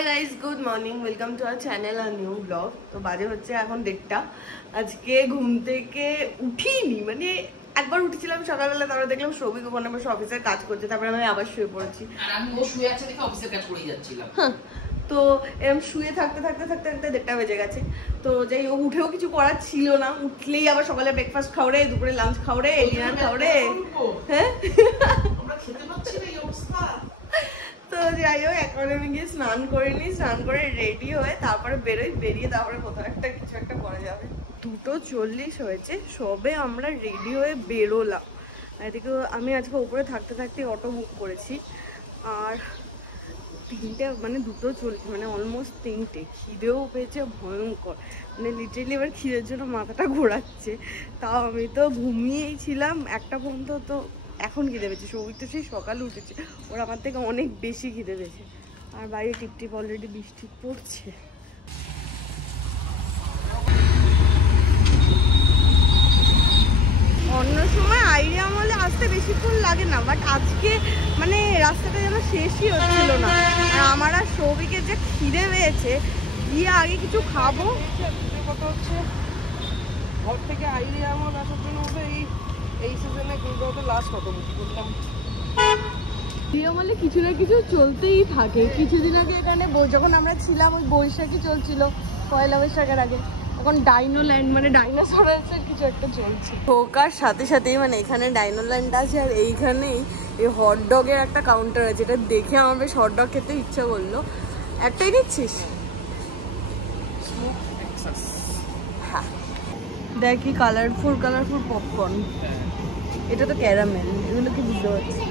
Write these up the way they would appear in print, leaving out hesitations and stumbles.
Hi guys, good morning. Welcome to our channel, a new vlog. তো বাজে হচ্ছে এখন 1:30। আজকে ঘুম থেকে উঠিনি, মানে একবার উঠেছিলাম সকালবেলা, তারপর দেখলাম সৌভিক ওখানে বসে অফিসের কাজ করছে, তারপরে আমি আবার শুয়ে পড়েছি। আর আমি ও শুয়ে আছে দেখে অফিসের কাজ করেই যাচ্ছিলাম। তো এরকম শুয়ে থাকতে 1:30 বেজে গেছে। তো যাই হোক, উঠেও কিছু করার ছিল না, উঠলেই আবার সকালে ব্রেকফাস্ট খাও রে, দুপুরে লাঞ্চ খাও রে, ডিনার খাও রে। হ্যাঁ, আমরা খেতে পাচ্ছি না এই অবস্থা। তো যাই হোক, এখন আমি গিয়ে স্নান করে নিই, স্নান করে রেডি হয়ে তারপরে বেরিয়ে তারপরে কোথাও কিছু একটা করা যাবে। 2:40 হয়েছে, সবে আমরা রেডি হয়ে বেরোলাম। এদিকে আমি আজকে উপরে থাকতে অটো বুক করেছি, আর 3টে মানে 2:40 মানে অলমোস্ট 3টে। খিদেও পেয়েছে ভয়ঙ্কর, মানে লিটারেলি এবার খিদের জন্য মাথাটা ঘোরাচ্ছে। তাও আমি তো ঘুমিয়েই ছিলাম 1টা পর্যন্ত। তো এখন খিদে পেয়েছে, সৌভিক তো সেই সকালে উঠেছে, ওর আমার থেকে অনেক বেশি খিদে পেয়েছে। আর বাইরে টিপটিপ অলরেডি বৃষ্টি পড়ছে। অন্য সময় আইডিয়া আমলে আসতে বেশিক্ষণ লাগে না, বাট আজকে মানে রাস্তাটা যেন শেষই হচ্ছিল না। আর আমার আর সৌভিকের যে খিদে পেয়েছে, গিয়ে আগে কিছু খাবো। কথা হচ্ছে ঘর থেকে আইডিয়া আমল আসার জন্য এই সিজনে কলকাতা লাস্ট কত বুক করলাম। আমলে কিছু না কিছু চলতেই থাকে। কিছুদিন আগে এখানে যখন আমরা ছিলাম, ওই বৈশাখী চলছিল, পয়লা বৈশাখের আগে। এখন ডাইনোল্যান্ড মানে ডাইনোসরের কিছু একটা চলছে। ঢোকার সাথে সাথেই মানে এখানে ডাইনোল্যান্ড আছে, আর এইখানেই এই হটডগের একটা কাউন্টার আছে। এটা দেখে আমার বেশ হটডগ খেতে ইচ্ছা করলো। একটাই নিচ্ছিস? হ্যাঁ, দেখ কি কালারফুল পপকর্ন। এটা তো ক্যারামেল, এগুলো কি বুঝতে পারছি?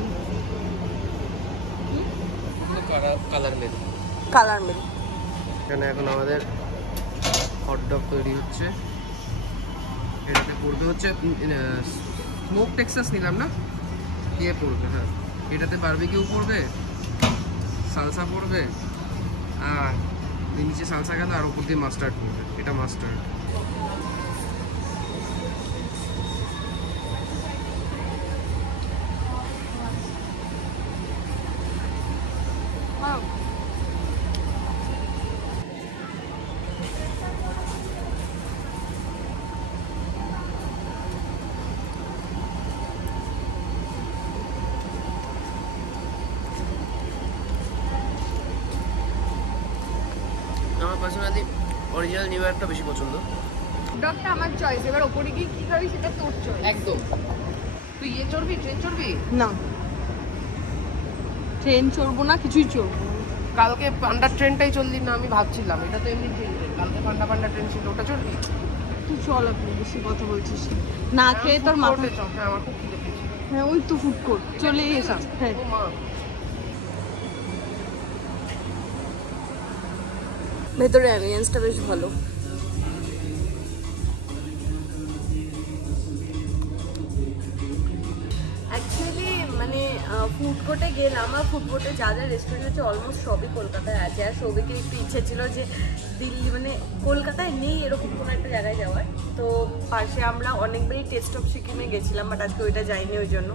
কালার মিল। এখানে এখন আমাদের হটডগ তৈরি হচ্ছে। এটাতে পড়বে হচ্ছে স্মোক টেক্সাস নিলাম না, দিয়ে পড়বে। হ্যাঁ, এটাতে বারবিকিউ পড়বে, সালসা পড়বে, আর নিচে সালসা গেল, আর উপর দিয়ে মাস্টার্ড পড়বে। এটা মাস্টার্ড। আমার পার্সোনালি অরিজিনাল নিউ ইয়র্কটা বেশি পছন্দ। ডগটা আমার চয়েস, এবার ওপরে গিয়ে কি খাবি সেটা তোর চয়েস। একদম। তুই চড়বি, ট্রেন চড়বি? না, ট্রেন চড়বো না, কিছুই চড়বো না। কালকে পান্ডা ট্রেনটাই চললি না, আমি ভাবছিলাম এটা তো এমনি ট্রেন, কালকে পান্ডা ট্রেন ছিল, ওটা চড়বি? তুই চল, আপনি বেশি কথা বলছিস না, খেয়ে তোর মাথা। হ্যাঁ, আমার খুব খিদে পেয়েছে। হ্যাঁ, ওই তো ফুড কোর্ট চলে এসেছে। হ্যাঁ, ভেতরে অ্যাম্বিয়েন্সটা বেশ ভালো। অ্যাকচুয়ালি মানে ফুড কোর্টে গেলাম, আর ফুড কোর্টে যা রেস্টুরেন্ট আছে অলমোস্ট সবই কলকাতায় আছে। আর সৌভিকের একটু ইচ্ছে ছিল যে দিল্লি মানে কলকাতায় নেই এরকম কোনো একটা জায়গায় যাওয়ার। তো পাশে আমরা অনেকবারই টেস্ট অফ সিকিমে গেছিলাম, বাট আজকে ওইটা যাইনি ওই জন্য।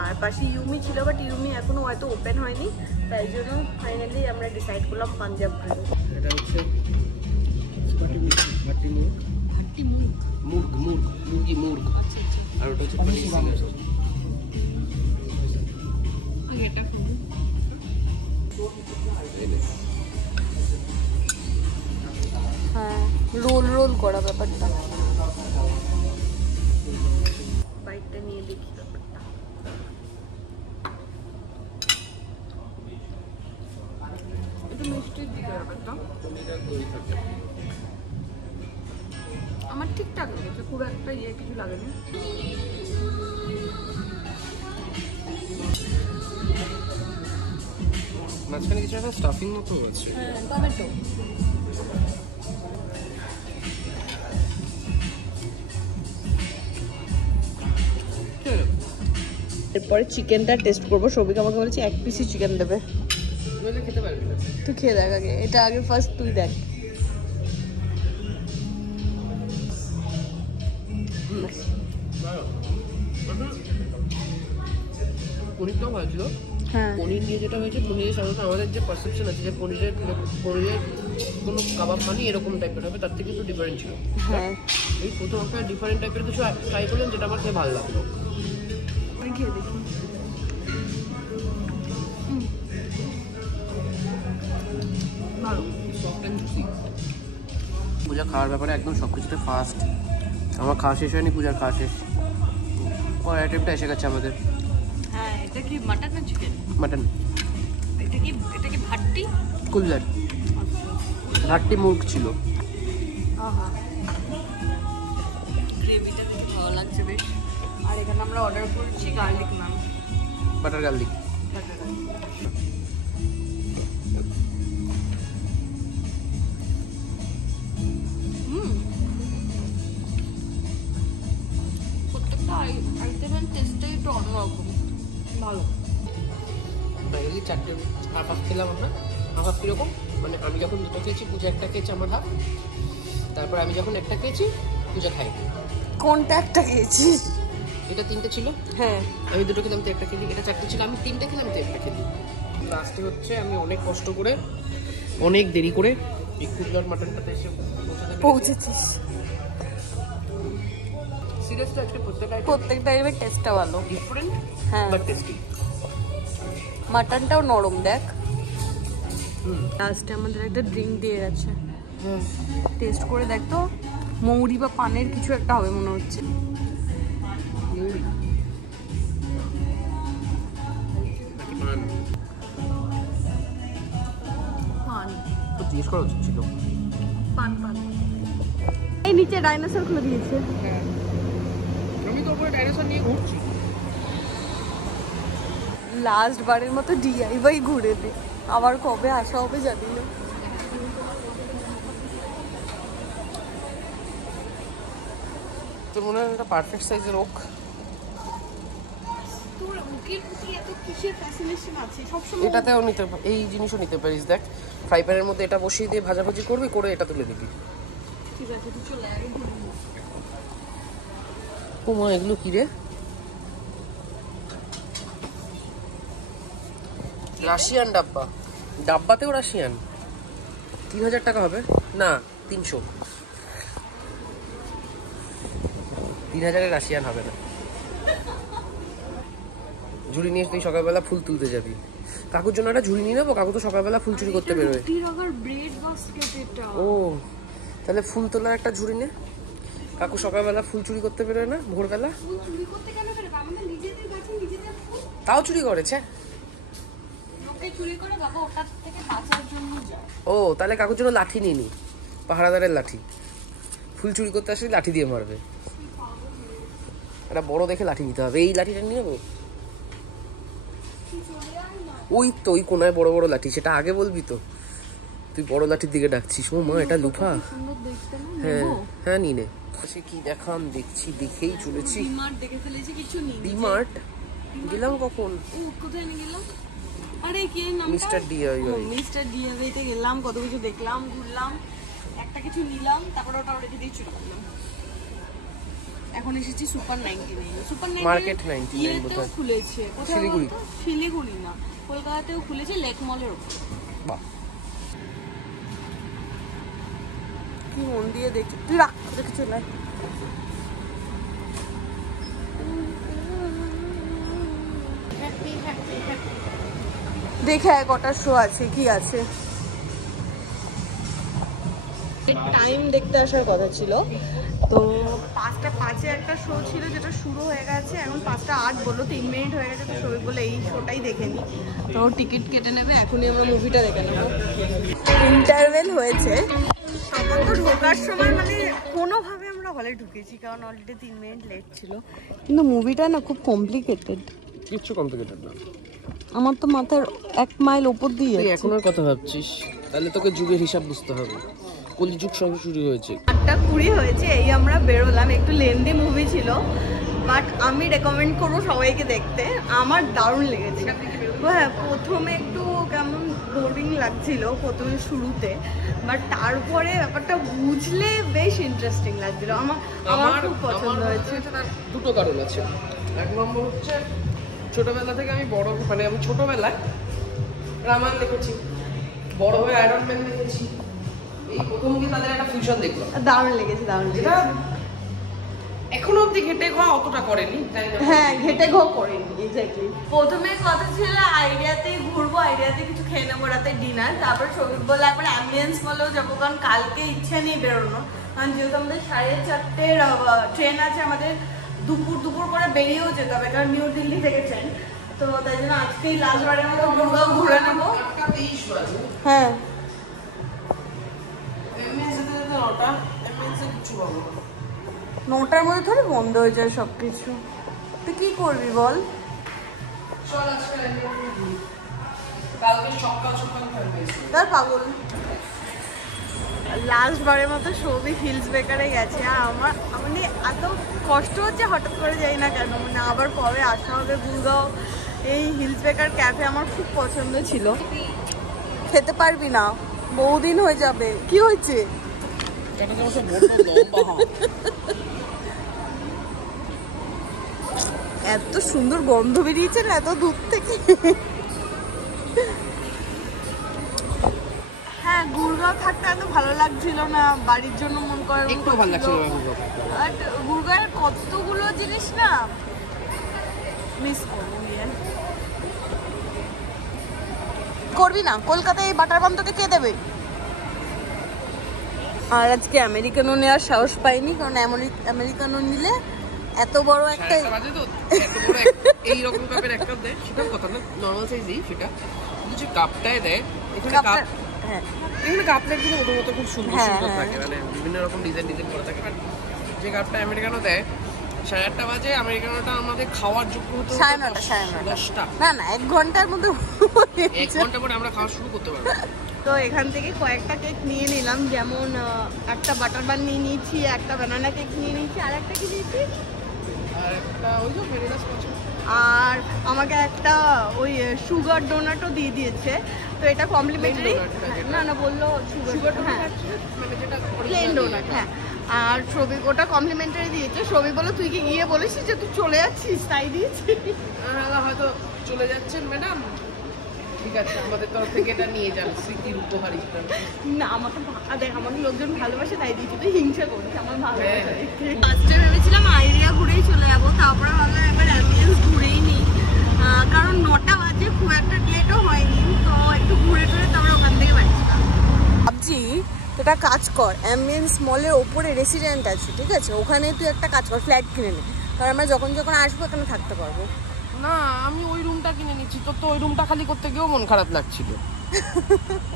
আর পাশে ইউমি ছিল, বাট ইউমি এখনও হয়তো ওপেন হয়নি, তাই জন্য ফাইনালি আমরা ডিসাইড করলাম পাঞ্জাব ঘুরবো। এটা হচ্ছে মুরগ, আর ওটা হচ্ছে হ্যাঁ, রোল করা ব্যাপারটা। বাইকটা নিয়ে দেখি ব্যাপারটা। একটু মিষ্টির দিকে ব্যাপারটা আমার ঠিকঠাক লেগেছে, খুব একটা কিছু লাগেনি। মাঝখানে কিছু একটা স্টাফিং মতো আছে। হ্যাঁ, টমেটো। এরপরে চিকেনটা টেস্ট করবো। সৌভিক আমাকে বলেছে 1 পিসই চিকেন দেবে। খেতে পারবি না, তুই খেয়ে দেখ আগে, এটা আগে ফার্স্ট তুই দেখ। পনিরটাও ভালো ছিল। হ্যাঁ পনির নিয়ে যেটা হয়েছে, পনিরের সাধারণত আমাদের যে পারসেপশন আছে যে পনিরের কোনো কাবাব মানে এরকম টাইপের হবে, তার থেকে একটু ডিফারেন্ট ছিল। হ্যাঁ এই প্রথম একটা ডিফারেন্ট টাইপের কিছু ট্রাই করলাম, যেটা আমার খেয়ে ভালো লাগলো। আমি খেয়ে দেখি। ভালো, সফট অ্যান্ড জুসি। পূজা খাওয়ার ব্যাপারে একদম সব কিছুতে ফার্স্ট। আমার খাওয়া শেষ হয়নি, পূজার খাওয়া শেষ। পরের আইটেমটা এসে গেছে আমাদের। হ্যাঁ এটা কি মাটন না চিকেন? মাটন। এটা কি ভাট্টি? কুল্লার ভাট্টি মুরগ ছিল। আহা, গ্রেভিটা দেখে ভালো লাগছে বেশ। আর এখানে আমরা অর্ডার করেছি গার্লিক নান, বাটার গার্লিক। প্রত্যেকটা আইটেমের টেস্টটাই একটু অন্যরকম, ভালো। বাইরে চারটে হাফ খেলাম আমরা। হাফ কীরকম মানে, আমি যখন দুটো খেয়েছি, পূজা একটা খেয়েছে আমার হাফ। তারপর আমি যখন একটা খেয়েছি, পূজা খাইনি। কোনটা একটা খেয়েছিস? এটা 3টে ছিল। হ্যাঁ আমি 2টো খেলাম, তুই একটা খেলি। এটা 4টে ছিল, আমি 3টে খেলাম, তুই একটা খেলি। লাস্টে হচ্ছে আমি অনেক কষ্ট করে, অনেক দেরি করে এই কুল্লার মাটনটাতে এসে পৌঁছেছিস। সিরিয়াসলি আজকে প্রত্যেকটা এবার টেস্টটা ভালো, ডিফারেন্ট হ্যাঁ বাট টেস্টি। মাটনটাও নরম দেখ। লাস্টে আমাদের একটা ড্রিঙ্ক দিয়ে গেছে, টেস্ট করে দেখ তো। মৌরি বা পানের কিছু একটা হবে মনে হচ্ছে। পান, তো জিজ্ঞেস করা উচিত ছিল। পান পান। এই নিচে ডাইনোসর খুলে দিয়েছে। আমি তো ওপরে ডাইনোসর নিয়ে ঘুরছি। লাস্ট বারের মতো ডিআইওয়াই ঘুরে দে, আবার কবে আসা হবে জানি না। তোর মনে হয় একটা পারফেক্ট সাইজের ওক। তোর ওকের প্রতি এত কিসের ফ্যাসিনেশন আছে সবসময়? এটাতেও নিতে, এই জিনিসও নিতে পারিস। দেখ, ফ্রাই প্যানের মধ্যে এটা বসিয়ে দিয়ে ভাজাভাজি করবি, করে এটা তুলে দিবি। ঠিক আছে, তুই চলে আগে ঘুরে। ও মা, এগুলো কি রে? রাশিয়ান ডাব্বা। ডাব্বাতেও রাশিয়ান। 3000 টাকা হবে না, 300। 3000-এ রাশিয়ান হবে না। ঝুড়ি নিয়ে তুই সকালবেলা ফুল তুলতে যাবি। কাকুর জন্য একটা ঝুড়ি নিয়ে নেবো, কাকু তো সকালবেলা ফুল চুরি করতে বেরোয়। ও, তাহলে ফুল তোলার একটা ঝুড়ি নে। কাকু সকালবেলা ফুল চুরি করতে বেরোয় না ভোরবেলা? তাও চুরি করেছে। ও, তাহলে কাকুর জন্য লাঠি নিয়ে নি, পাহারাদারের লাঠি। ফুল চুরি করতে আসলে লাঠি দিয়ে মারবে। একটা বড় দেখে লাঠি নিতে হবে। এই লাঠিটা নিয়ে নেবো। ওই তো ওই কোনায় বড় বড় লাঠি, সেটা আগে বলবি তো। তুই বড় লাঠির দিকে ডাকছিস। ও মা, এটা লুফা। হ্যাঁ হ্যাঁ, নিয়ে নে। সে কি দেখাম, দেখছি, দেখেই চলেছি। ডিমার্ট গেলাম কখন? আরে কি নাম? Mister DIY. মিস্টার ডিআইওয়াইতে গেলাম, কত কিছু দেখলাম, ঘুরলাম, একটা কিছু নিলাম, তারপর ওটা রেখে দিয়ে চলে গেলাম। এখন এসেছি সুপার 99। সুপার 99 মার্কেট 99 বোধহয় খুলেছে। কোথায়? শিলিগুড়ি। শিলিগুড়ি না, কলকাতাতেও খুলেছে, লেক মলের ওপর। বাহ, কি মন দিয়ে দেখছি। তুই রাখ, দেখে চলে আয়। দেখে আয় কটার শো আছে, কি আছে। টাইম দেখতে আসার কথা ছিল, তো 5:05-এ একটা শো ছিল যেটা শুরু হয়ে গেছে। এখন 5:08 বললো, 3 মিনিট হয়ে গেছে। তো শোভিক বলে এই শোটাই দেখে নি, তো টিকিট কেটে নেবে, এখনই আমরা মুভিটা দেখে নেবো। ইন্টারভেল হয়েছে, তখন তো ঢোকার সময় মানে কোনোভাবে আমরা হলে ঢুকেছি, কারণ অলরেডি 3 মিনিট লেট ছিল। কিন্তু মুভিটা না খুব কমপ্লিকেটেড। কিচ্ছু কমপ্লিকেটেড না। আমার তো মাথার 1 মাইল ওপর দিয়ে। তুই এখন আর কথা ভাবছিস? তাহলে তোকে যুগের হিসাব বুঝতে হবে। কলিযুগ সঙ্গে শুরু হয়েছে। 8:20 হয়েছে, এই আমরা বেরোলাম। একটু লেন্দি মুভি ছিল, বাট আমি রেকমেন্ড করবো সবাইকে দেখতে। আমার দারুণ লেগেছে। হ্যাঁ, প্রথমে একটু কেমন বোরিং লাগছিল প্রথমে শুরুতে, বাট তারপরে ব্যাপারটা বুঝলে বেশ ইন্টারেস্টিং লাগছিল। আমার খুব পছন্দ হয়েছে। দুটো কারণ আছে। এক নম্বর হচ্ছে ছোটবেলা থেকে আমি বড়, মানে আমি ছোটবেলায় রামায়ণ দেখেছি, বড় হয়ে আয়রন ম্যান দেখেছি, এই প্রথম কি তাদের একটা ফিউশন দেখলাম, দারুণ লেগেছে, দারুণ লেগেছে। এখনো অব্দি ঘেটে ঘা অতটা করেনি, তাই না? হ্যাঁ, ঘেটে ঘো করেনি, এক্স্যাক্টলি। প্রথমে কথা ছিল আইডিয়াতেই ঘুরবো, আইডিয়াতে কিছু খেয়ে নেবো রাতে ডিনার, তারপর সৌভিক বলে একবার অ্যাম্বিয়েন্স মলেও যাবো, কারণ কালকে ইচ্ছা নেই বেরোনো, কারণ যেহেতু আমাদের 4:30 ট্রেন আছে, আমাদের দুপুর করে বেরিয়েও যেতে হবে, কারণ নিউ দিল্লি থেকে ট্রেন, তো তাই জন্য আজকেই লাস্টবারের মতো গুরগাঁও ঘুরে নেবো। হ্যাঁ, নটার মধ্যে ধরে বন্ধ হয়ে যায় সবকিছু। তুই কি করবি বল? তার পাগল। লাস্ট বারের মতো সৌভিক হিলস বেকারে গেছে, আর আমার মানে এত কষ্ট হচ্ছে হঠাৎ করে যাই না কেন, মানে আবার কবে আসা হবে গুরগাঁও। এই হিলস বেকার ক্যাফে আমার খুব পছন্দ ছিল। খেতে পারবি না, বহুদিন হয়ে যাবে। কি হয়েছে? এত সুন্দর গন্ধ বেরিয়েছে না এত দূর থেকে। হ্যাঁ, গুরগাঁও থাকতে এত ভালো লাগছিল না, বাড়ির জন্য মন করে একটু ভালো লাগছিল। বাট গুরগাঁওয়ের কতগুলো জিনিস না মিস করবি না। কলকাতায় এই বাটার পান তোকে কে দেবে? আর আজকে আমেরিকানো নেওয়ার সাহস পাইনি, কারণ আমেরিকানো নিলে এত বড় একটা এই রকম কাপের একটা দেয়, সেটা কথা না, নরমাল সাইজই, সেটা যে কাপটায় দেয় এখানে কাপ। হ্যাঁ, এখানে কাপটা কিন্তু প্রথমত খুব সুন্দর সুন্দর থাকে, মানে বিভিন্ন রকম ডিজাইন করা থাকে, বাট যে কাপটা আমেরিকানো দেয় 8:30 বাজে, আমেরিকানোটা আমাদের খাওয়ার যোগ্য হতো 10টা। না 1 ঘন্টার মধ্যে 1 ঘন্টা পরে আমরা খাওয়া শুরু করতে পারবো। তো এখান থেকে কয়েকটা কেক নিয়ে নিলাম, যেমন একটা বাটার বান নিয়ে নিয়েছি, একটা বানানা কেক নিয়ে নিয়েছি, আর একটা কি নিয়েছি, আর আমাকে একটা ওই সুগার ডোনাটও দিয়ে দিয়েছে। তো এটা কমপ্লিমেন্টারি, না বললো সুগার ডোনাট, মানে যেটা প্লেন ডোনাট। হ্যাঁ, আর সবি ওটা কমপ্লিমেন্টারি দিয়েছে। সবি বলো তুই কি গিয়ে বলেছিস যে তুই চলে যাচ্ছিস, তাই দিয়েছি। হয়তো চলে যাচ্ছেন ম্যাডাম, ঠিক আছে, আমাদের তরফ থেকে এটা নিয়ে যান স্মৃতির উপহার হিসেবে। না, আমাকে দেখ, আমাকে লোকজন ভালোবাসে তাই দিয়েছি, তুই হিংসা করিস আমার ভালোবাসা দেখে। ফার্স্টে ভেবেছিলাম আইডিয়া ঘুরেই চলে যাবো, তারপরে ভাবলাম একবার অ্যাম্বিয়েন্স ঘুরেই নিই, কারণ 9টা বাজে, খুব একটা লেটও হয়নি, তো একটু ঘুরে টুরে তারপরে ওখান থেকে বাড়ি ভাবছি। এটা কাজ কর, অ্যাম্বিয়েন্স মলের ওপরে রেসিডেন্ট আছে, ঠিক আছে, ওখানে তুই একটা কাজ কর, ফ্ল্যাট কিনে নে, কারণ আমরা যখন আসবো এখানে থাকতে পারবো। না, আমি ওই রুমটা কিনে নিচ্ছি, তো ওই রুমটা খালি করতে গিয়েও মন খারাপ লাগছিল।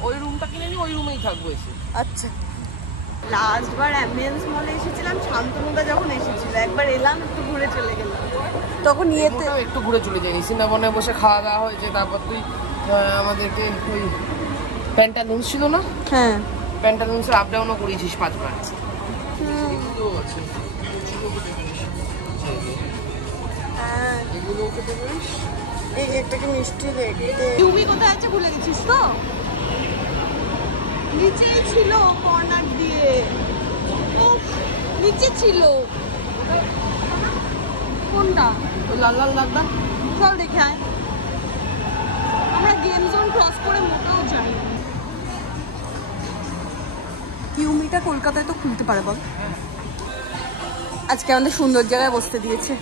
ওই রুমটা কিনে নি, ওই রুমেই থাকবো এসে। আচ্ছা, লাস্ট বার অ্যাম্বিয়েন্স মলে এসেছিলাম শান্তনুদা যখন এসেছিল, একবার এলাম একটু ঘুরে চলে গেলাম, তখন ইয়েতে একটু ঘুরে চলে যাই, সিনেমানে বসে খাওয়া দাওয়া হয়েছে, তারপর তুই আমাদেরকে ওই প্যান্টালুন্স ছিল না, হ্যাঁ প্যান্টালুন্সের আপ ডাউনও করিয়েছিস 5 বার। এই একটাকে মিষ্টি দেখতে। তুমি কোথায় আছে ভুলে গেছিস তো? নিচেই ছিল কর্নার দিয়ে, ও নিচে ছিল। কোনটা? লাল লাল লাল চল দেখে আয়। আমরা গেম জোন ক্রস করে মোটাও যাই। কিউমিটা কলকাতায় তো খুলতে পারে বল? আজকে আমাদের সুন্দর জায়গায় বসতে দিয়েছে।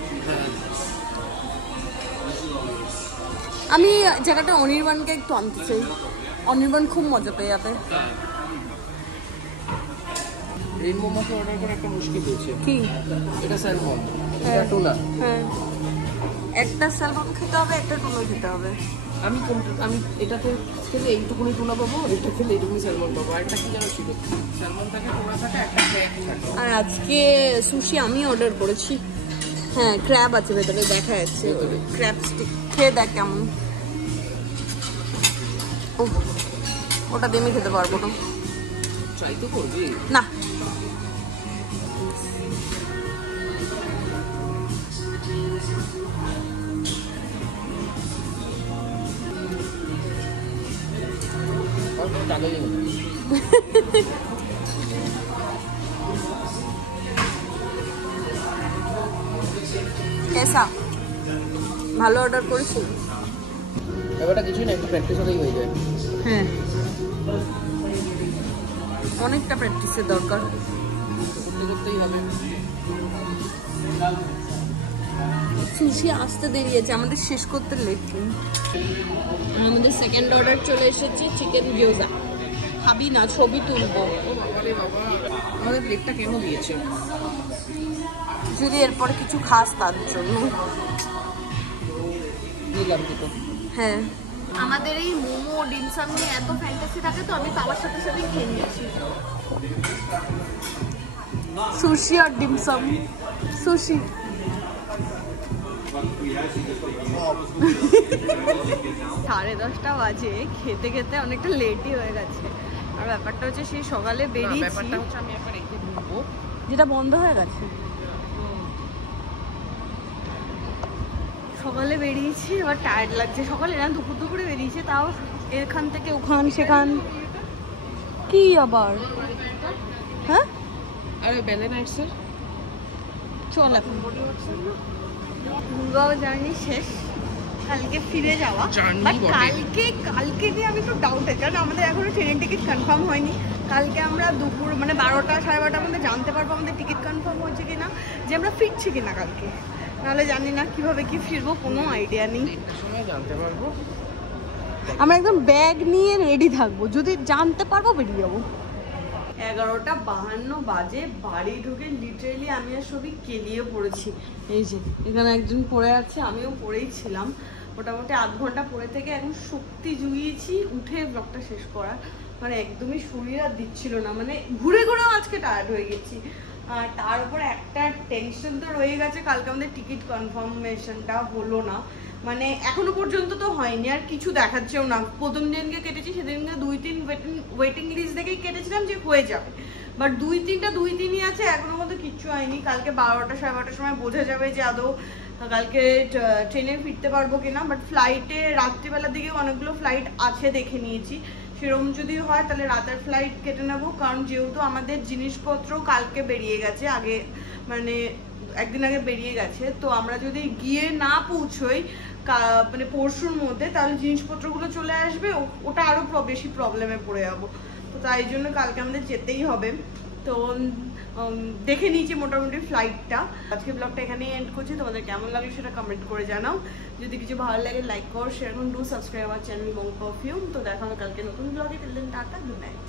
আমি জায়গাটা অনির্বাণকে একটু আনতে চাই, অনির্বাণ খুব মজা পেয়ে যাবে। রেইনবো মাছ অর্ডার করে একটা মুশকিল হয়েছে। কি? এটা স্যালমন, এটা টুনা। হ্যাঁ, একটা স্যালমন খেতে হবে, একটা টুনা খেতে হবে। আমি এটাতে খেলে এইটুকুনি টুনা পাবো, এটা খেলে এইটুকুনি স্যালমন পাবো। আর একটা কি জানো ছিল, স্যালমন থাকে, টুনা থাকে, একটা ক্র্যাব থাকে। আর আজকে সুশি আমি অর্ডার করেছি। হ্যাঁ, ক্র্যাব আছে ভেতরে, দেখা যাচ্ছে ক্র্যাব স্টিক। খেয়ে দেখ কেমন। ওটা দিয়ে আমি খেতে পারবো না। ট্রাই তো করবি না। कैसा? ভালো অর্ডার করেছিল। ব্যাপারটা কিছুই না, একটু প্র্যাকটিস হলেই হয়ে যায়। হ্যাঁ, অনেকটা প্র্যাকটিসের দরকার, করতে করতেই হবে। সুশি আসতে দেরি আছে, আমাদের শেষ করতে লেট। আমাদের সেকেন্ড অর্ডার চলে এসেছে, চিকেন গিয়োজা। খাবি না, ছবি তুলবো। আমাদের প্লেটটা কেন দিয়েছে? যদি এরপর কিছু খাস তার জন্য নিলাম দুটো। হ্যাঁ, আমাদের এই মোমো ডিমসাম নিয়ে এত ফ্যান্টাসি থাকে তো আমি বাবার সাথে সাথে খেয়ে নিয়েছি। সুশি আর ডিমসাম। সুশি 10:30 বাজে, খেতে খেতে অনেকটা লেটই হয়ে গেছে। আর ব্যাপারটা হচ্ছে সেই সকালে বেরিয়েছি, ব্যাপারটা হচ্ছে আমি একবার রেখে ঢুকবো, যেটা বন্ধ হয়ে গেছে। সকালে বেরিয়েছি, এবার টায়ার্ড লাগছে। সকালে না, দুপুরে বেরিয়েছি, তাও এখান থেকে ওখান সেখান। কি আবার? হ্যাঁ, আরে বেলে নাইটসের চল এখন। গুরগাঁও জার্নি শেষ, কালকে ফিরে যাওয়া। বাট কালকে নিয়ে আমি একটু ডাউটে, কারণ আমাদের এখনো ট্রেনের টিকিট কনফার্ম হয়নি। কালকে আমরা দুপুর মানে 12টা 12:30 মধ্যে জানতে পারবো আমাদের টিকিট কনফার্ম হয়েছে কিনা, যে আমরা ফিরছি কিনা কালকে। নাহলে জানি না কিভাবে কি ফিরবো, কোনো আইডিয়া নেই। সময় জানতে পারবো। আমরা একদম ব্যাগ নিয়ে রেডি থাকবো, যদি জানতে পারবো বেরিয়ে যাবো। 11:52 বাজে, বাড়ি ঢুকে লিটারেলি আমি আর সবই কেলিয়ে পড়েছি। এই যে এখানে একজন পড়ে আছে, আমিও পড়েই ছিলাম। মোটামুটি আধ ঘন্টা পড়ে থেকে এখন শক্তি জুগিয়েছি উঠে ব্লগটা শেষ করা। মানে একদমই শরীর আর দিচ্ছিল না, মানে ঘুরে ঘুরেও আজকে টায়ার্ড হয়ে গেছি। আর তার উপরে একটা টেনশন তো রয়ে গেছে, কালকে আমাদের টিকিট কনফার্মেশনটা হলো না। মানে এখনো পর্যন্ত তো হয়নি, আর কিছু দেখাচ্ছেও না। প্রথম দিনকে কেটেছি, সেদিনকে 2-3 ওয়েটিং লিস্ট দেখেই কেটেছিলাম যে হয়ে যাবে, বাট 2-3ই আছে, এখনো মতো কিচ্ছু হয়নি। কালকে 12টা 12:30 সময় বোঝা যাবে যে আদৌ কালকে ট্রেনে ফিরতে পারবো কিনা। বাট ফ্লাইটে রাত্রিবেলার দিকে অনেকগুলো ফ্লাইট আছে দেখে নিয়েছি, সেরকম যদি হয় তাহলে রাতের ফ্লাইট কেটে নেবো। কারণ যেহেতু আমাদের জিনিসপত্র কালকে বেরিয়ে গেছে, আগে মানে একদিন আগে বেরিয়ে গেছে, তো আমরা যদি গিয়ে না পৌঁছই মানে পরশুর মধ্যে, তাহলে জিনিসপত্রগুলো চলে আসবে, ওটা আরো বেশি প্রবলেমে পড়ে যাবো। তো তাই জন্য কালকে আমাদের যেতেই হবে। তো দেখে নিয়েছি মোটামুটি ফ্লাইটটা। আজকে ব্লগটা এখানেই এন্ড করছি। তোমাদের কেমন লাগলো সেটা কমেন্ট করে জানাও। যদি কিছু ভালো লাগে লাইক করো, শেয়ার করুন, ডু সাবস্ক্রাইব আমার চ্যানেল বং পারফিউম। তো দেখা হবে কালকে নতুন ব্লগে। Till then tata, good night.